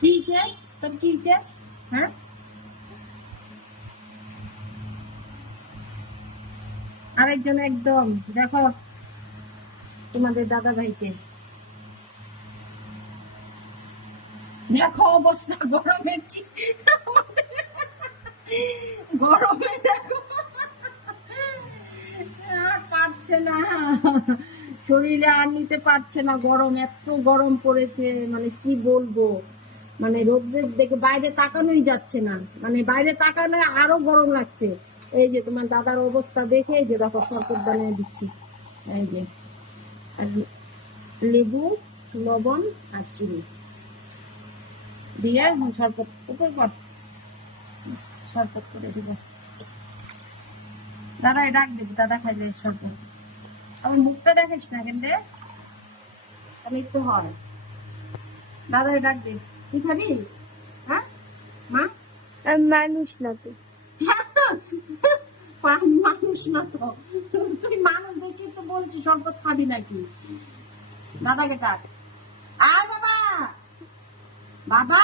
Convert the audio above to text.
কি চাই তোর, কি চাই? হ্যাঁ, আরেকজন একদম দেখো তোমাদের দাদা ভাইকে, দেখো অবস্থা গরমে কি, গরমে দেখো আর পারছে না, শরীরে আর নিতে পারছে না গরম, এত গরম পড়েছে মানে কি বলবো, মানে রোদ্রের দেখে বাইরে তাকানোই যাচ্ছে না, মানে বাইরে তাকানো আরো গরম লাগছে। এই যে তোমার দাদার অবস্থা দেখে এই যে দেখো শরবত বানিয়ে দিচ্ছি, এই যে আর লেবু, লবণ আর চিনি দিয়ে শরবত উপর পর শরবত করে দিব। দাদা ডাক দেবো, দাদা খাইলে শরবত। আমার মুখটা দেখিস না কেন রে, আমি একটু হয় দাদা ডাক দে, কি খাবি? হ্যাঁ মা, মানুষ না তো। মানুষ না তো, তুই মানুষ দেখে তো বলছি শরবত খাবি নাকি। দাদাকে ডাক, আয় বাবা, বাবা